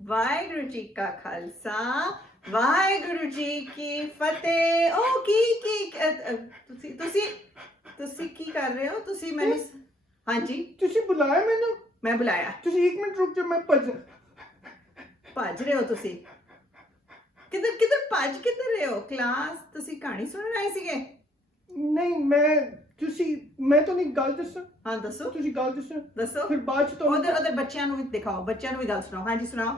ਵਾਹਿਗੁਰੂ ਜੀ ਕਾ ਖਾਲਸਾ ਵਾਹਿਗੁਰੂ ਜੀ ਕੀ ਫਤਿਹ। ਉਹ ਤੁਸੀਂ ਕੀ ਕਰ ਰਹੇ ਹੋ? ਤੁਸੀਂ ਮੈਨੂੰ ਹਾਂਜੀ ਤੁਸੀਂ ਬੁਲਾਇਆ ਮੈਨੂੰ? ਮੈਂ ਬੁਲਾਇਆ। ਤੁਸੀਂ 1 ਮਿੰਟ ਰੁਕ ਜਾਓ, ਮੈਂ ਭੱਜ ਰਹੇ ਹੋ ਤੁਸੀਂ? ਕਿੱਧਰ ਭੱਜ ਕਿੱਧਰ ਰਹੇ ਹੋ? ਕਲਾਸ ਤੁਸੀਂ ਕਹਾਣੀ ਸੁਣਨ ਆਏ ਸੀਗੇ? ਨਹੀਂ, ਮੈਂ ਤਾਂ ਨਹੀਂ ਗੱਲ ਦੱਸਾਂ। ਹਾਂ ਦੱਸੋ। ਤੁਸੀਂ ਗੱਲ ਦੱਸੋ। ਫਿਰ ਬਾਅਦ ਚ ਉਹਦੇ ਬੱਚਿਆਂ ਨੂੰ ਵੀ ਦਿਖਾਓ, ਬੱਚਿਆਂ ਨੂੰ ਵੀ ਗੱਲ ਸੁਣਾਓ। ਹਾਂਜੀ ਸੁਣਾਓ।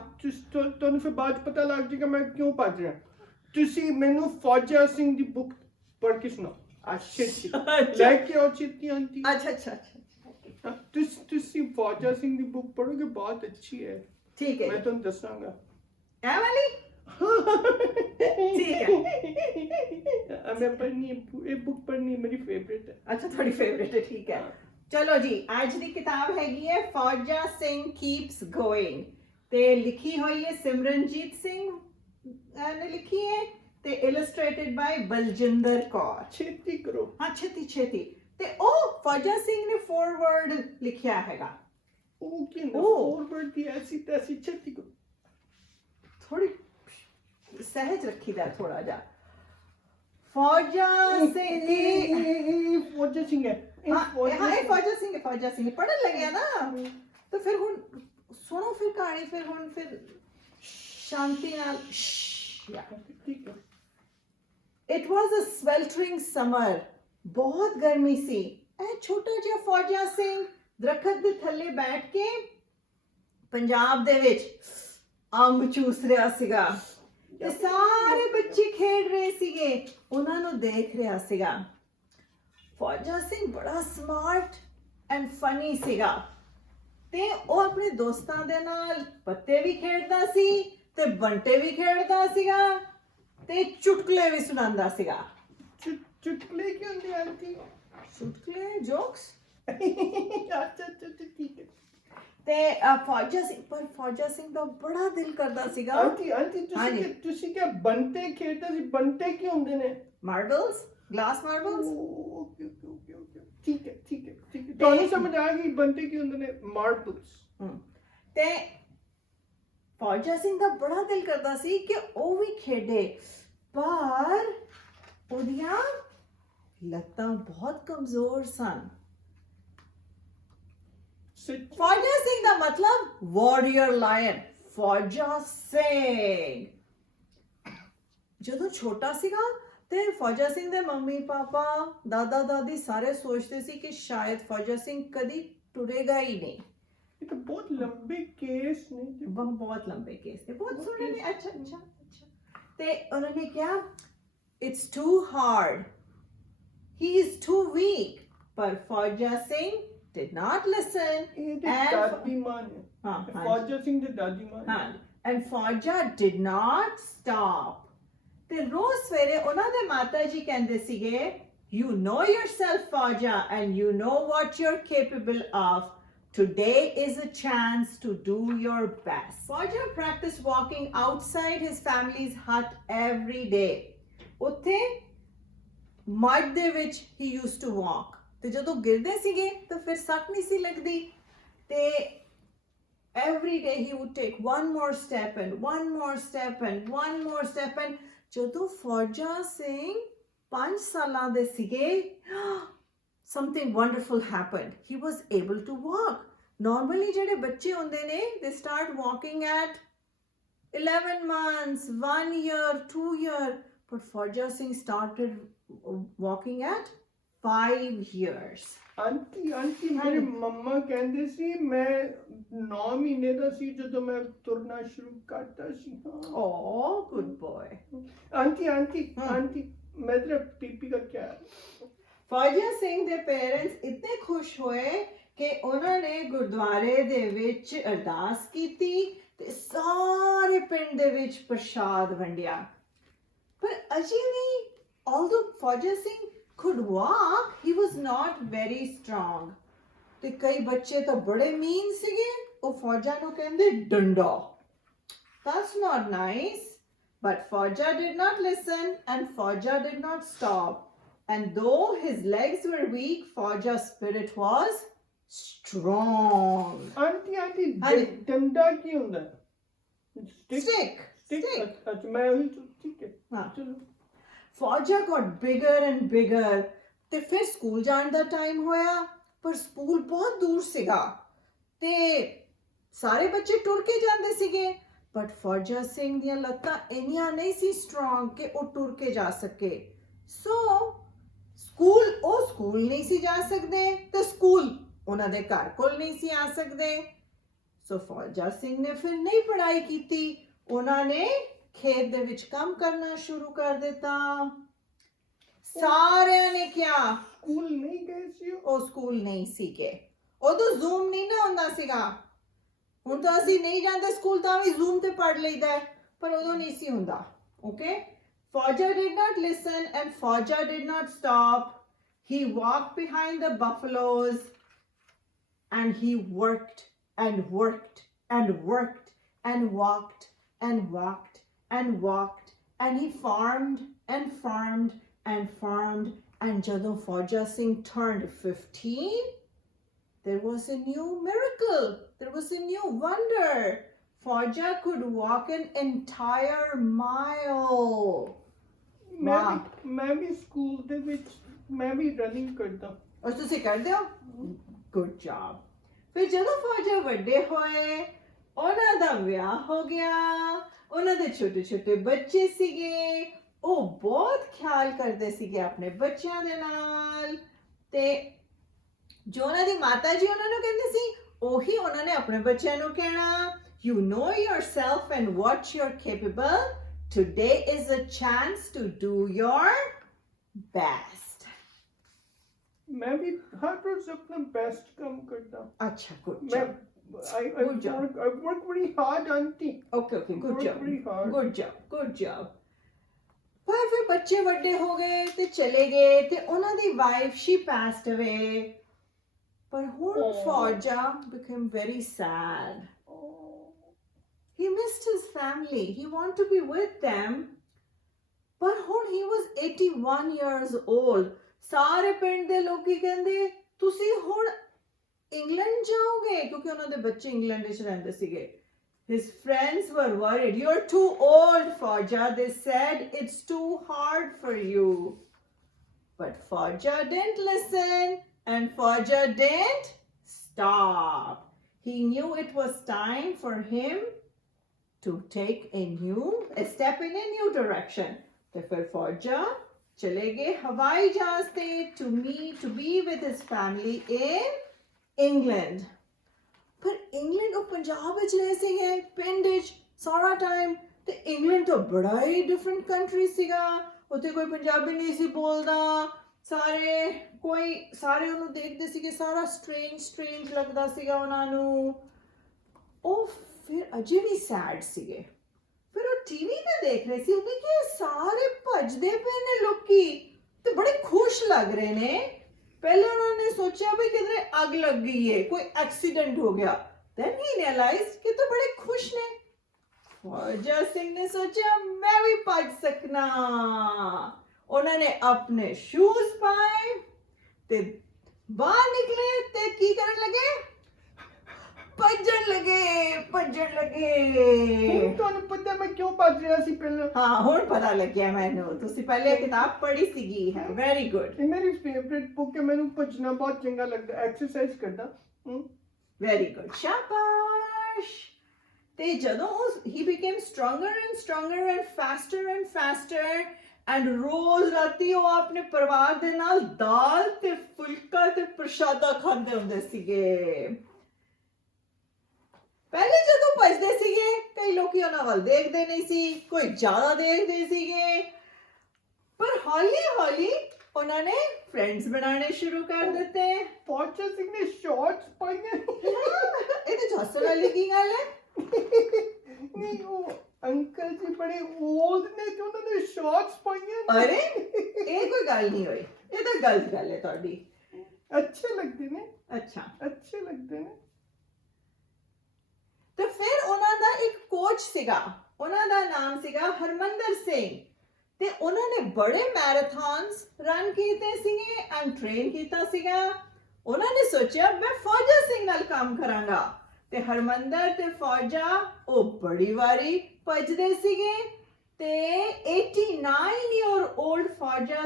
ਤੁਹਾਨੂੰ ਫਿਰ ਬਾਅਦ ਚ ਪਤਾ ਲੱਗ ਜਾਏਗਾ ਮੈਂ ਕਿਉਂ ਭੱਜ ਰਿਹਾ। ਤੁਸੀਂ ਮੈਨੂੰ ਫੌਜਾ ਸਿੰਘ ਦੀ ਬੁੱਕ ਪੜ੍ਹ ਕੇ ਸੁਣਾਓ। ਲੈ ਕੇ ਆਓ ਛੇਤੀ ਆਂਟੀ। ਅੱਛਾ ਤੁਸੀਂ ਫੌਜਾ ਸਿੰਘ ਦੀ ਬੁੱਕ ਪੜ੍ਹੋਗੇ, ਬਹੁਤ ਅੱਛੀ ਹੈ। ਠੀਕ ਹੈ, ਮੈਂ ਤੁਹਾਨੂੰ ਦੱਸਾਂਗਾ। ਇਹ ਵਾਲੀ ਠੀਕ ਹੈ। मैं पढ़नी ये बुक पढ़नी मेरी फेवरेट है। अच्छा थोड़ी फेवरेट है, ठीक है। चलो जी, आज दी किताब हैगी है फौजा सिंह कीप्स गोइंग ते लिखी हुई है सिमरनजीत सिंह ने लिखी है ते इलस्ट्रेटेड बाय बलजिंदर कौर। छेती करो। हाँ छेती ते ओ फौजा सिंह ने फॉरवर्ड लिखिया हैगा। ओ की फॉरवर्ड दी ऐसी तैसी छेती करो। थोड़ी सहज रखी दा थोड़ा जा। फौजा सिंह है। फौजा सिंह पढ़न लगे ना, तो फिर हुन सुनो फिर कहानी, फिर शांति नाल। It was a sweltering summer, बहुत गर्मी सी। ए छोटा जिहा फौजा सिंह दरखत दे थल्ले बैठ के पंजाब दे विच अंब चूस ਰਿਹਾ ਸੀਗਾ ਤੇ ਸਾਰੇ ਬੱਚੇ ਖੇਡ ਰਹੇ ਸੀਗੇ, ਉਹਨਾਂ ਨੂੰ ਦੇਖ ਰਿਹਾ ਸੀਗਾ। ਫੌਜਾ ਸਿੰਘ ਬੜਾ ਸਮਾਰਟ ਐਂਡ ਫਨੀ ਸੀਗਾ ਤੇ ਉਹ ਆਪਣੇ ਦੋਸਤਾਂ ਦੇ ਨਾਲ ਪੱਤੇ ਵੀ ਖੇਡਦਾ ਸੀ ਤੇ ਬੰਟੇ ਵੀ ਖੇਡਦਾ ਸੀਗਾ ਤੇ ਚੁਟਕਲੇ ਵੀ ਸੁਣਾਉਂਦਾ ਸੀਗਾ। ਚੁਟਕਲੇ ਕੀ ਹੁੰਦੇ ਆਂਟੀ? ਚੁਟਕਲੇ ਜੋਕਸ। ਅੱਛਾ ਠੀਕ ਹੈ। ਤੇ ਫੌਜਾ ਸਿੰਘ ਦਾ ਬੜਾ ਦਿਲ ਕਰਦਾ ਸੀਗਾ। ਆਂਟੀ ਤੁਸੀਂ ਕਿਹਾ ਬੰਟੇ ਖੇਡਦਾ ਸੀ? ਬੰਟੇ ਕੀ ਹੁੰਦੇ ਨੇ? Marbles, glass marbles. ਓਕੇ ਠੀਕ ਹੈ ਤੁਹਾਨੂੰ ਸਮਝ ਆ ਗਈ ਬੰਟੇ ਕੀ ਹੁੰਦੇ ਨੇ? ਮਾਰਬਲਸ। ਤੇ ਫੌਜਾ ਸਿੰਘ ਦਾ ਬੜਾ ਦਿਲ ਕਰਦਾ ਸੀ ਕਿ ਉਹ ਵੀ ਖੇਡੇ, ਪਰ ਉਹਦੀਆਂ ਲੱਤਾਂ ਬਹੁਤ ਕਮਜ਼ੋਰ ਸਨ। फौजा सिंह का मतलब वॉरियर लायन, फौजा सिंह। ਜਦੋਂ ਛੋਟਾ ਸੀਗਾ ਤੇ ਫੌਜਾ ਸਿੰਘ ਦੇ ਮੰਮੀ ਪਾਪਾ ਦਾਦਾ ਦਾਦੀ ਸਾਰੇ ਸੋਚਦੇ ਸੀ ਕਿ ਸ਼ਾਇਦ ਫੌਜਾ ਸਿੰਘ ਕਦੀ ਟੁਰੇਗਾ ਹੀ ਨਹੀਂ। ਇਹ ਤਾਂ ਬਹੁਤ ਲੰਬੇ ਕੇਸ ਨੇ। ਬਹੁਤ ਲੰਬੇ ਕੇਸ ਨੇ, ਬਹੁਤ ਸੋਹਣੇ ਨੇ। ਅੱਛਾ ਤੇ ਉਹਨਾਂ ਨੇ ਕਿਹਾ it's too hard, he is too weak. ਪਰ Fauja Singh did not listen and Fauja did not stop. ਤੇ ਰੋਜ਼ ਸਵੇਰੇ ਉਹਨਾਂ ਦੇ ਮਾਤਾ ਜੀ ਕਹਿੰਦੇ ਸੀਗੇ, you know yourself Fauja and you know what you're capable of. Today is a chance to do your best. Fauja practiced walking outside his family's hut every day. ਉੱਥੇ mud ਦੇ ਵਿੱਚ he used to walk. ਤੇ ਜਦੋਂ ਗਿਰਦੇ ਸੀਗੇ ਤਾਂ ਫਿਰ ਸੱਟ ਨਹੀਂ ਸੀ ਲੱਗਦੀ ਤੇ every day he would take one more step and ਜਦੋਂ ਫੌਜਾ ਸਿੰਘ 5 ਸਾਲਾਂ ਦੇ ਸੀਗੇ something wonderful happened. He was able to walk. Normally ਜਿਹੜੇ ਬੱਚੇ ਹੁੰਦੇ ਨੇ they start walking at 11 months, 1 year, 2 year, but Fauja Singh started walking at 5 years. Aunty ਮੇਰੇ ਮੰਮਾ ਕਹਿੰਦੇ ਸੀ ਮੈਂ 9 ਮਹੀਨੇ ਦਾ ਸੀ ਜਦੋਂ ਮੈਂ ਤੁਰਨਾ ਸ਼ੁਰੂ ਕਰਤਾ ਸੀ। Oh, good boy. ਆਂਟੀ ਮੇਰਾ ਪੀਪੀ ਦਾ ਕੀ ਹੈ? ਫੌਜਾ ਸਿੰਘ ਦੇ ਪੇਰੈਂਟਸ ਇਤਨੇ ਖੁਸ਼ ਹੋਏ ਕਿ ਉਹਨਾਂ ਨੇ ਗੁਰਦੁਆਰੇ ਦੇ ਵਿੱਚ ਅਰਦਾਸ ਕੀਤੀ ਤੇ ਸਾਰੇ ਪਿੰਡ ਦੇ ਵਿੱਚ ਪ੍ਰਸ਼ਾਦ ਵੰਡਿਆ। ਪਰ ਅਜੇ ਵੀ although Fauja Singh could walk, he was not very strong. ਤੇ ਕਈ ਬੱਚੇ ਤਾਂ ਬੜੇ ਮੀਨ ਸੀਗੇ, ਉਹ ਫੌਜਾ ਨੂੰ ਕਹਿੰਦੇ ਡੰਡਾ। That's not nice. But Fauja did not listen and Fauja did not stop. And though his legs were weak, Fauja's spirit was strong. Aunty ਡੰਡਾ ਕੀ ਹੁੰਦਾ? Stick. अच्छा मैं वही ठीक है हाँ। चलो ਫੌਜਾ got bigger and bigger ਤੇ ਫਿਰ ਸਕੂਲ ਜਾਣ ਦਾ ਟਾਈਮ ਹੋਇਆ ਪਰ ਸਕੂਲ ਬਹੁਤ ਦੂਰ ਸੀਗਾ ਤੇ ਸਾਰੇ ਬੱਚੇ ਟੁਰ ਕੇ ਜਾਂਦੇ ਸੀਗੇ ਬਟ ਫੌਜਾ ਸਿੰਘ ਦੀਆਂ ਲੱਤਾਂ ਇੰਨੀਆਂ ਨਹੀਂ ਸੀ ਸਟਰੋਂਗ ਕਿ ਉਹ ਟੁਰ ਕੇ ਜਾ ਸਕੇ ਸੋ ਸਕੂਲ ਨਹੀਂ ਸੀ ਜਾ ਸਕਦੇ ਤੇ ਸਕੂਲ ਉਹਨਾਂ ਦੇ ਘਰ ਕੋਲ ਨਹੀਂ ਸੀ ਆ ਸਕਦੇ ਸੋ ਫੌਜਾ ਸਿੰਘ ਨੇ ਫਿਰ ਨਹੀਂ ਪੜ੍ਹਾਈ ਕੀਤੀ ਉਹਨਾਂ ਨੇ ਖੇਤ ਦੇ ਵਿੱਚ ਕੰਮ ਕਰਨਾ ਸ਼ੁਰੂ ਕਰ ਦਿੱਤਾ ਸਾਰਿਆਂ ਨੇ ਕਿਹਾ ਸਕੂਲ ਨਹੀਂ ਗਏ ਸੀ ਉਹ ਸਕੂਲ ਨਹੀਂ ਸੀਗੇ ਉਦੋਂ ਜ਼ੂਮ ਨਹੀਂ ਨਾ ਹੁੰਦਾ ਸੀਗਾ ਹੁਣ ਤਾਂ ਅਸੀਂ ਨਹੀਂ ਜਾਂਦੇ ਸਕੂਲ ਤਾਂ ਵੀ ਜ਼ੂਮ ਤੇ ਪੜ੍ਹ ਲਈਦਾ ਪਰ ਉਦੋਂ ਨਹੀਂ ਸੀ ਹੁੰਦਾ okay Fauja did not listen and Fauja did not stop. He walked behind the buffaloes and he worked and worked and worked and walked and walked and walked and he farmed and farmed and farmed and ਜਦੋਂ Fauja Singh turned 15 there was a new miracle there was a new wonder Fauja could walk an entire mile ਮੈਂ ਵੀ school ਦੇ ਵਿੱਚ ਮੈਂ ਵੀ running ਕਰਦਾ ਔਰ ਤੁਸੀਂ ਕਰਦੇ ਹੋ ਗੁੱਡ ਜੌਬ ਫਿਰ ਜਦੋਂ ਫੌਜਾ ਵੱਡੇ ਹੋਏ ਉਹਨਾਂ ਦਾ ਵਿਆਹ ਹੋ ਗਿਆ ਉਹਨਾਂ ਦੇ ਛੋਟੇ ਛੋਟੇ ਬੱਚੇ ਸੀਗੇ ਉਹ ਬਹੁਤ ਖਿਆਲ ਕਰਦੇ ਸੀਗੇ ਆਪਣੇ ਬੱਚਿਆਂ ਦੇ ਨਾਲ ਤੇ ਜੋ ਉਹਨਾਂ ਦੀ ਮਾਤਾ ਜੀ ਉਹਨਾਂ ਨੂੰ ਕਹਿੰਦੇ ਸੀ ਉਹੀ ਉਹਨਾਂ ਨੇ ਆਪਣੇ ਬੱਚਿਆਂ ਨੂੰ ਕਹਿਣਾ you know yourself and what you're capable today is a chance to do your best ਮੈਂ ਵੀ ਹਰ ਰੋਜ਼ ਆਪਣਾ ਬੈਸਟ ਕੰਮ ਕਰਦਾ acha good ਮੈਂ job I work very hard auntie okay good work job very hard good job ਪਰ ਫਿਰ ਬੱਚੇ ਵੱਡੇ ਹੋ ਗਏ ਤੇ ਚਲੇ ਗਏ ਤੇ ਉਹਨਾਂ ਦੀ ਵਾਈਫ she passed away ਪਰ ਹੁਣ ਫੌਜਾ became very sad he missed his family he wanted to be with them but ਹੁਣ he was 81 years old ਸਾਰੇ ਪਿੰਡ ਦੇ ਲੋਕੀ ਕਹਿੰਦੇ ਤੁਸੀਂ ਹੁਣ ਇੰਗਲੈਂਡ ਜਾਓਗੇ ਕਿਉਂਕਿ ਉਹਨਾਂ ਦੇ ਬੱਚੇ ਇੰਗਲੈਂਡ ਵਿੱਚ ਰਹਿੰਦੇ ਸੀਗੇ his friends were worried you're too old Fauja they said it's too hard for you but Fauja didn't listen and Fauja didn't stop he knew it was time for him to take a step in a new direction ਤੇ ਫਿਰ ਫੌਜਾ ਚਲੇ ਗਏ ਹਵਾਈ ਜਹਾਜ਼ ਤੇ to be with his family in England ਪਰ England ਉਹ ਪੰਜਾਬ ਵਿੱਚ ਰਹੇ ਸੀਗੇ ਪਿੰਡ ਵਿੱਚ ਸਾਰਾ ਟਾਈਮ ਤੇ ਇੰਗਲੈਂਡ ਤਾਂ ਬੜਾ ਹੀ ਡਿਫਰੈਂਟ ਕੰਟਰੀ ਸੀਗਾ ਉੱਥੇ ਕੋਈ ਪੰਜਾਬੀ ਨਹੀਂ ਸੀ ਬੋਲਦਾ ਸਾਰੇ ਉਹਨੂੰ ਦੇਖਦੇ ਸੀਗੇ ਸਾਰਾ ਸਟ੍ਰੇਂਜ ਲੱਗਦਾ ਸੀਗਾ ਉਹਨਾਂ ਨੂੰ ਉਹ ਫਿਰ ਅਜੇ ਵੀ ਸੈਡ ਸੀਗੇ ਫਿਰ ਉਹ ਟੀਵੀ ਤੇ ਦੇਖ ਰਹੇ ਸੀ ਉਹ ਕਿ ਸਾਰੇ ਭੱਜਦੇ ਪਏ ਨੇ ਲੋਕੀ ਤੇ ਬੜੇ ਖੁਸ਼ ਲੱਗ ਰਹੇ ਨੇ ਪਹਿਲੇ ਉਹਨਾਂ ਨੇ ਸੋਚਿਆ ਵੀ ਕਿਧਰੇ ਅੱਗ ਲੱਗ ਗਈ ਹੈ ਕੋਈ ਐਕਸੀਡੈਂਟ ਹੋ ਗਿਆ then he realized ਕਿ ਤਾਂ ਬੜੇ ਖੁਸ਼ ਨੇ ਫੌਜਾ ਸਿੰਘ ਨੇ ਸੋਚਿਆ ਮੈਂ ਵੀ ਭੱਜ ਸਕਣਾ ਉਹਨਾਂ ਨੇ ਆਪਣੇ ਸ਼ੂਜ਼ ਪਾਏ ਤੇ ਬਾਹਰ ਨਿਕਲੇ ਤੇ ਕੀ ਕਰਨ ਲੱਗੇ ਭੱਜਣ ਲੱਗੇ ਹੁਣ ਤੁਹਾਨੂੰ ਪਤਾ ਮੈਂ ਕਿਉਂ ਭੱਜ ਰਿਹਾ ਸੀ ਪਹਿਲਾਂ ਹਾਂ ਹੁਣ ਪਤਾ ਲੱਗਿਆ ਮੈਨੂੰ ਤੁਸੀਂ ਪਹਿਲੇ ਕਿਤਾਬ ਪੜ੍ਹੀ ਸੀਗੀ ਹੈ ਵੈਰੀ ਗੁੱਡ ਇਹ ਮੇਰੀ ਫੇਵਰਿਟ ਬੁੱਕ ਹੈ ਮੈਨੂੰ ਭੱਜਣਾ ਬਹੁਤ ਚੰਗਾ ਲੱਗਦਾ ਐਕਸਰਸਾਈਜ਼ ਕਰਦਾ ਵੈਰੀ ਗੁੱਡ ਸ਼ਾਬਾਸ਼ ਤੇ ਜਦੋਂ he became stronger and faster and ਰੋਜ਼ ਰਾਤੀ ਉਹ ਆਪਣੇ ਪਰਿਵਾਰ ਦੇ ਨਾਲ ਦਾਲ ਤੇ ਫੁਲਕਾ ਤੇ ਪ੍ਰਸ਼ਾਦਾ ਖਾਂਦੇ ਹੁੰਦੇ ਸੀਗੇ ਪਹਿਲੇ ਜਦੋਂ ਭੱਜਦੇ ਸੀਗੇ ਕਈ ਲੋਕੀ ਉਹਨਾਂ ਵੱਲ ਦੇਖਦੇ ਨਹੀਂ ਸੀ ਕੋਈ ਜ਼ਿਆਦਾ ਦੇਖਦੇ ਸੀਗੇ ਪਰ ਹੌਲੀ ਉਹਨਾਂ ਨੇ ਫਰੈਂਡਸ ਬਣਾਉਣੇ ਸ਼ੁਰੂ ਕਰ ਦਿੱਤੇ ਫੌਜਾ ਸਿੰਘ ਨੇ ਸ਼ਾਰਟਸ ਪਾਈਆਂ ਇਹਦੇ ਚ ਹੱਸਣ ਵਾਲੀ ਕੀ ਗੱਲ ਹੈ ਨਹੀਂ ਉਹ ਅੰਕਲ ਜੀ ਬੜੇ ਓਲਡ ਨੇ ਤੇ ਉਹਨਾਂ ਨੇ ਸ਼ਾਰਟਸ ਪਾਈਆਂ ਅਰੇ ਇਹ ਕੋਈ ਗੱਲ ਨਹੀਂ ਹੋਈ ਇਹ ਤਾਂ ਗਲਤ ਗੱਲ ਹੈ ਤੁਹਾਡੀ ਅੱਛੇ ਲੱਗਦੇ ਨੇ ਤੇ ਫਿਰ ਉਹਨਾਂ ਦਾ ਇੱਕ ਕੋਚ ਸੀਗਾ ਉਹਨਾਂ ਦਾ ਨਾਮ ਸੀਗਾ ਹਰਮੰਦਰ ਸਿੰਘ ਤੇ ਉਹਨਾਂ ਨੇ ਬੜੇ ਮੈਰਾਥਨਸ ਰਨ ਕੀਤੇ ਸੀਗੇ ਐਂਡ ਟ੍ਰੇਨ ਕੀਤਾ ਸੀਗਾ ਉਹਨਾਂ ਨੇ ਸੋਚਿਆ ਮੈਂ ਫੌਜਾ ਸਿੰਘ ਨਾਲ ਕੰਮ ਕਰਾਂਗਾ ਤੇ ਹਰਮੰਦਰ ਤੇ ਫੌਜਾ ਉਹ ਬੜੀ ਵਾਰੀ ਭੱਜਦੇ ਸੀਗੇ ਤੇ 89-year-old Fauja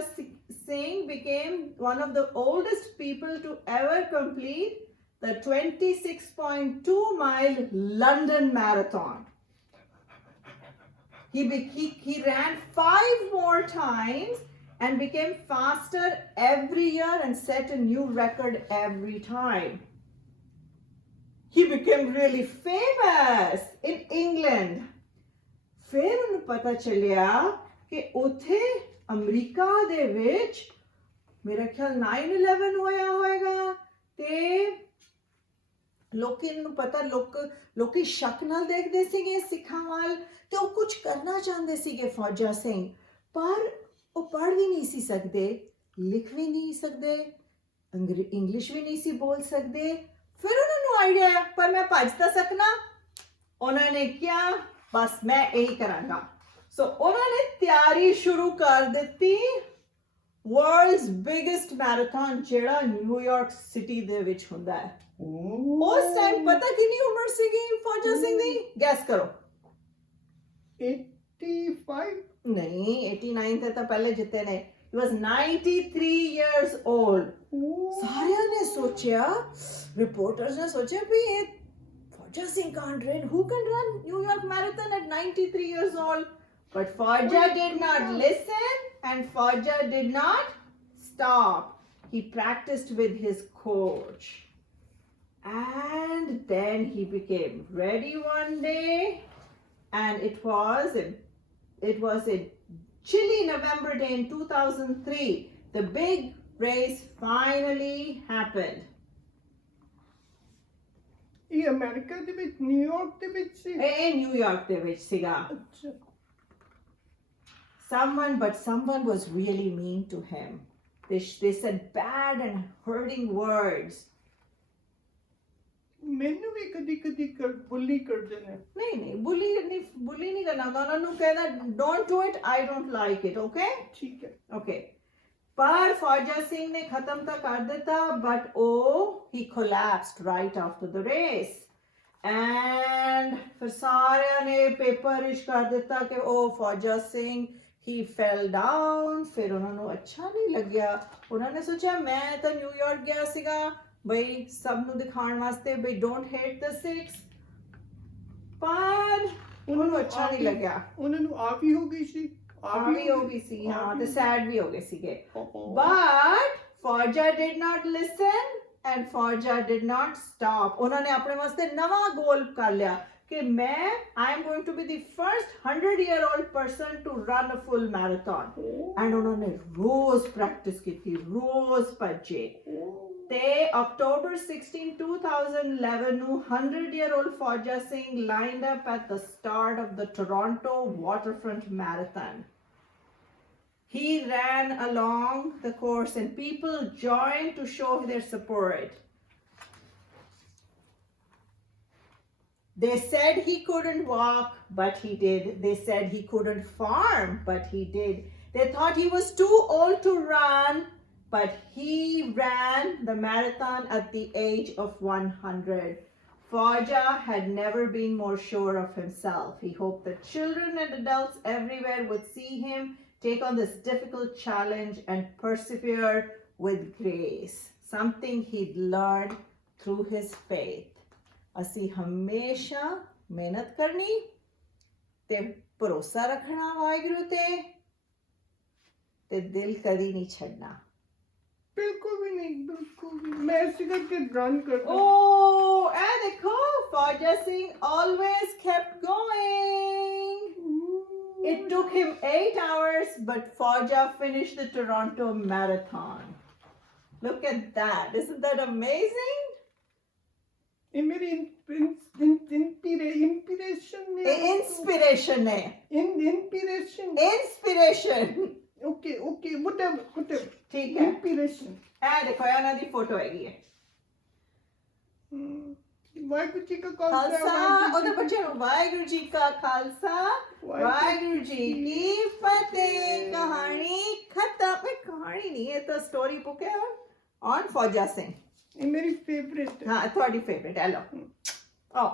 Singh became one of the oldest people to ever complete the 26.2-mile London Marathon. He ran 5 more times and became faster every year and set a new record every time. He became really famous in England. ਫਿਰ ਉਹਨੂੰ ਪਤਾ ਚੱਲਿਆ ਕਿ ਉੱਥੇ America ਦੇ ਵਿੱਚ ਮੇਰਾ ਖਿਆਲ 9/11 ਹੋਇਆ ਹੋਏਗਾ ਤੇ ਲੋਕੀ ਨੂੰ ਪਤਾ ਲੋਕੀ ਸ਼ੱਕ ਨਾਲ ਦੇਖਦੇ ਸੀਗੇ ਸਿੱਖਾਂ ਵੱਲ ਤੇ ਉਹ ਕੁਝ ਕਰਨਾ ਚਾਹੁੰਦੇ ਸੀਗੇ ਫੌਜਾ ਸਿੰਘ ਪਰ ਉਹ ਪੜ੍ਹ ਵੀ ਨਹੀਂ ਸੀ ਸਕਦੇ ਲਿਖ ਵੀ ਨਹੀਂ ਸਕਦੇ ਇੰਗਲਿਸ਼ ਵੀ ਨਹੀਂ ਸੀ ਬੋਲ ਸਕਦੇ ਫਿਰ ਉਹਨਾਂ ਨੂੰ ਆਈਡੀਆ ਆਇਆ ਪਰ ਮੈਂ ਭੱਜ ਤਾਂ ਸਕਣਾ ਉਹਨਾਂ ਨੇ ਕਿਹਾ ਬਸ ਮੈਂ ਇਹੀ ਕਰਾਂਗਾ ਸੋ ਉਹਨਾਂ ਨੇ ਤਿਆਰੀ ਸ਼ੁਰੂ ਕਰ ਦਿੱਤੀ ਵਰਲਡਸ ਬਿਗੇਸਟ ਮੈਰਾਥਨ ਜਿਹੜਾ ਨਿਊਯਾਰਕ ਸਿਟੀ ਦੇ ਵਿੱਚ ਹੁੰਦਾ ਹੈ ਉਸ ਟਾਈਮ ਪਤਾ ਕਿੰਨੀ ਉਮਰ ਸੀਗੀ ਫੌਜਾ ਸਿੰਘ ਦੀ ਗੈਸ ਕਰੋ 85 ਨਹੀਂ 89 ਤੇ ਤਾਂ ਪਹਿਲੇ ਜਿੱਤੇ ਨੇ he was 93 years old ਸਾਰਿਆਂ ਨੇ ਸੋਚਿਆ ਰਿਪੋਰਟਰਸ ਨੇ ਸੋਚਿਆ ਵੀ ਇਹ Fauja Singh can't run. Who can run New York Marathon at 93 years old? But Fauja did not listen and Fauja did not stop. He practiced with his coach. And then he became ready one day and it was a chilly November day in 2003. The big race finally happened. ਇਹ America ਦੇ ਵਿੱਚ New York ਦੇ ਵਿੱਚ ਸੀ ਇਹ New York ਦੇ ਵਿੱਚ ਸੀਗਾ someone was really mean to him they said bad and hurting words ਮੈਨੂੰ ਵੀ ਕਦੀ ਬੁਲੀ ਕਰਦੇ ਨੇ ਨਹੀਂ ਬੁਲੀ ਨਹੀਂ ਕਰਨਾ ਉਹਨਾਂ ਨੂੰ ਕਹਿੰਦਾ don't do it I don't like it okay ਠੀਕ ਹੈ okay ਪਰ ਫੌਜਾ ਸਿੰਘ ਨੇ ਖਤਮ ਤਾਂ ਕਰ ਦਿੱਤਾ but he collapsed right after the race and ਫਿਰ ਸਾਰਿਆਂ ਨੇ ਪੇਪਰ ਇਸ਼ ਕਰ ਦਿੱਤਾ ਕਿ ਫੌਜਾ ਸਿੰਘ he fell down ਫਿਰ ਉਹਨਾਂ ਨੂੰ ਅੱਛਾ ਨਹੀਂ ਲੱਗਿਆ ਉਹਨਾਂ ਨੇ ਸੋਚਿਆ ਮੈਂ ਤਾਂ ਨਿਊਯਾਰਕ ਗਿਆ ਸੀਗਾ ਬਈ ਸਭ ਨੂੰ ਦਿਖਾਉਣ ਵਾਸਤੇ ਬਈ don't hate the Sikhs ਪਰ ਉਹਨੂੰ ਅੱਛਾ ਨਹੀਂ ਲੱਗਿਆ ਉਹਨਾਂ ਨੂੰ ਆਪ ਹੀ ਹੋ ਗਈ ਸੀ ਵੀ ਹੋ ਗਈ ਸੀ ਹਾਂ ਤੇ ਸੈਡ ਵੀ ਹੋ ਗਏ ਸੀਗੇ but Fauja did not listen and Fauja did not stop ਉਹਨਾਂ ਨੇ ਆਪਣੇ ਵਾਸਤੇ ਨਵਾਂ ਗੋਲ ਕਰ ਲਿਆ ਕਿ ਮੈਂ I am going to be the first 100-year-old person to run a full marathon and ਉਹਨਾਂ ਨੇ ਰੋਜ਼ ਪ੍ਰੈਕਟਿਸ ਕੀਤੀ ਰੋਜ਼ ਭੱਜੇ ਤੇ October 16 2011 ਨੂੰ 100-year-old Fauja Singh lined up at the start of the Toronto Waterfront Marathon. He ran along the course and people joined to show their support. They said he couldn't walk, but he did. They said he couldn't farm, but he did. They thought he was too old to run, but he ran the marathon at the age of 100. Fauja had never been more sure of himself. He hoped that children and adults everywhere would see him take on this difficult challenge and persevere with grace, something he'd learned through his faith. ਅਸੀਂ ਹਮੇਸ਼ਾ ਮਿਹਨਤ ਕਰਨੀ ਤੇ ਭਰੋਸਾ ਰੱਖਣਾ ਵਾਹਿਗੁਰੂ ਤੇ ਦਿਲ ਕਦੀ ਨਹੀਂ ਛੱਡਣਾ ਬਿਲਕੁਲ ਵੀ ਮੈਂ ਸੀਗਾ ਕਿ ਰਨ ਕਰਦਾ ਇਹ ਦੇਖੋ Fauja Singh always kept going. It took him 8 hours, but Fauja finished the Toronto Marathon. Look at that. Isn't that amazing? ਇਹ ਮੇਰੀ Inspiration. Okay, whatever. ठीक है. Inspiration. ਇਹ ਦੇਖੋ ਇਹਨਾਂ ਦੀ ਫੋਟੋ ਹੈਗੀ ਹੈ. ਵਾਹਿਗੁਰੂ ਜੀ ਕਾ ਖਾਲਸਾ ਉਹਦੇ ਬੱਚੇ ਨੂੰ ਵਾਹਿਗੁਰੂ ਜੀ ਕਾ ਖਾਲਸਾ ਵਾਹਿਗੁਰੂ ਜੀ ਕੀ ਫਤਿਹ ਕਹਾਣੀ ਖਤਮ ਕਹਾਣੀ ਨਹੀਂ ਇਹ ਤਾਂ ਸਟੋਰੀ ਬੁੱਕ ਹੈ ਔਨ Fauja Singh ਇਹ ਮੇਰੀ ਫੇਵਰਿਟ ਹਾਂ ਤੁਹਾਡੀ ਫੇਵਰਿਟ ਹੈ ਲਓ ਆਓ